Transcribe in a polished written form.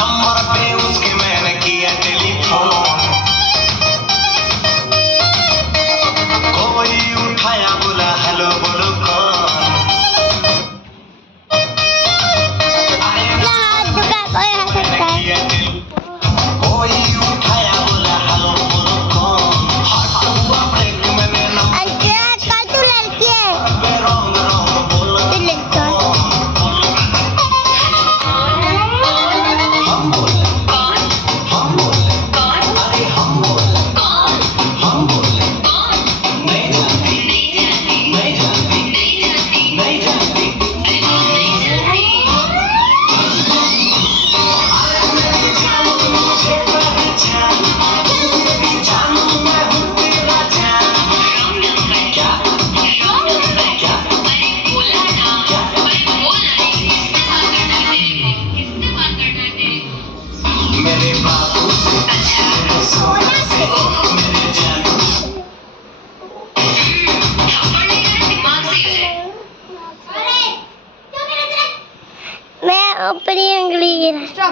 Number पे उसके मैंने किया टेलीफोन, कोई उठाया बोला हेलो बोलो कौन। कोई उठाया बोला हेलो बोलो कौन। हाथ हुआ ब्रेक मैंने रॉन्ग रॉन्ग बोला हम बोले अरे हम बोले नहीं जानती नहीं जानती अरे मेरी जानू मुझे पहचान, मेरी जानू मैं हूँ तेरा जान। क्या क्या मेरे बाबू से मेरे सोना से मेरे जानू मैं ऊपरी उंगली गिरा।